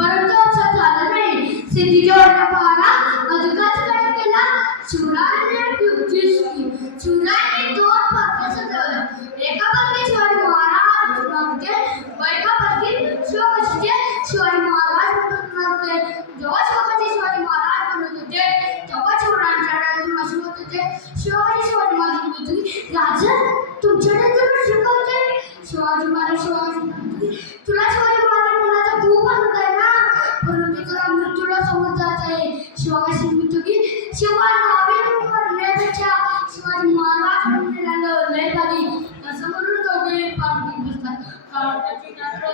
परंतु अच्छा चालू नहीं सिद्धि के और पारा अधिकांश कर के ला चुराने की उपजीस की चुराने दो पत्ते से दबे रेखा पर के छोर मारा रख के बैठा पर के छो कुछ के छोर मारा रख के जो छो कुछ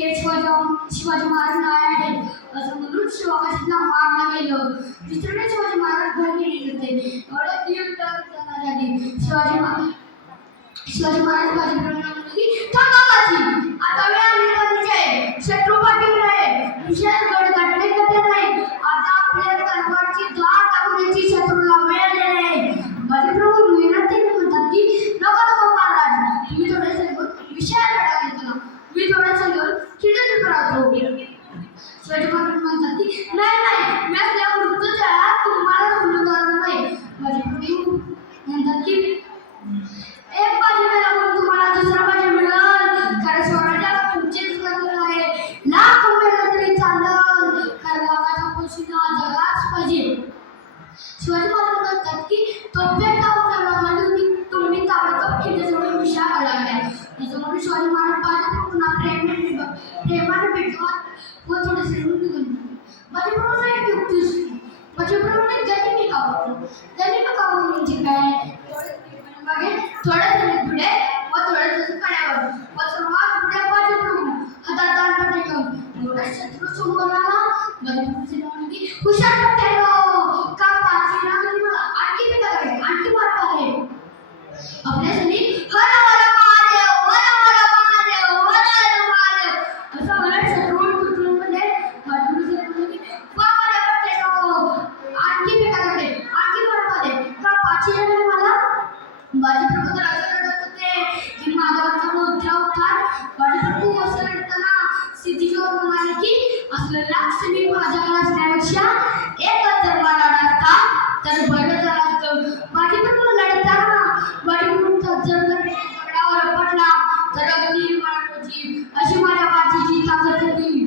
شہارا شیو مار شی مہاراجی شیو شیوار ভূমি ছোট ঘটনার মধ্যে ಸಮಾನ ಶೋಧ ಮಾಡಪ್ಪ ಅಂತ ನಾ ಪ್ರೇಮ ಪ್ರೇಮನ ಬಿಟ್ಟು ಕೂ ಥೋಡೆ ಸೇರುತ್ತೆ ಮತ್ತೆ ಪ್ರಮಾಣ ಇದೆ ಉತ್ತಿಸ್ ಮತ್ತೆ ಪ್ರಮಾಣ ಜಲ್ದಿ ಮಿಕಾವು ಜಲ್ದಿ ಮಿಕಾವು ನಿಂತಿ ಕೈ ಮಗೆ ಥೋಡೆ ಸೇರಿ ಬಿಡೆ ಮತ್ತೆ ಥೋಡೆ ಸೇರಿ ಕಣೆ ಬರು ಮತ್ತೆ ಸಮಾನ ಬಿಡೆ ಮತ್ತೆ ಪ್ರಮಾಣ ಅದಾದ ಅಂತ ಕೈ ಕೌ ನೋಡಿ ಶತ್ರು ಸುಮ್ಮನಾ आपल्याला सिनेमा माझ्याकडे असण्यापेक्षा एकच जर मला असता तर बरं झालं असतं. माझी पण मला लढताना माझी म्हणून जर दगडावर पडला तर अगदी मानवची अशी माझ्या बाजीची ताकद होती.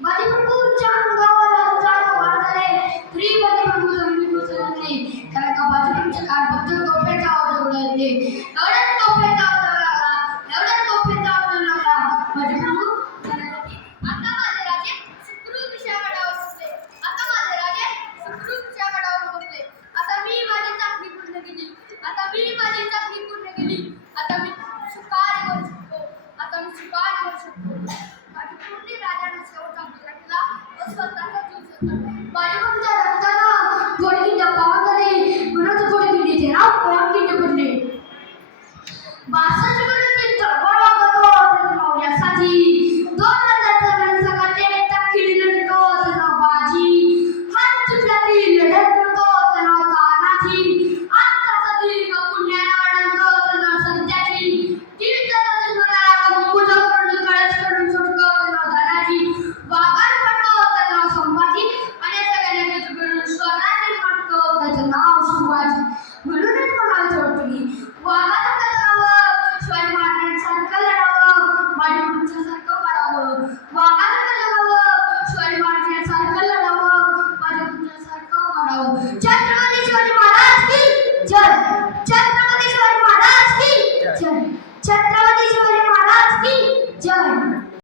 माझी पण तुमच्या अंगावर झाले तरी माझे पण जमिनी कारण का माझे तुमच्या कानबद्दल तोफ्याचा आवाज एवढा येते एवढ्याच तोफ्याचा आवाज लागला. एवढ्याच तोफ्याचा आवाज लागला. माझे केली आता मी माझी चाकरी पूर्ण केली आता मी सुखाने करू शकतो. आता मी सुखाने करू शकतो. माझी पूर्ण राजा नसल्यावर चांगली केला स्वतःचा जीव स्वतः. চার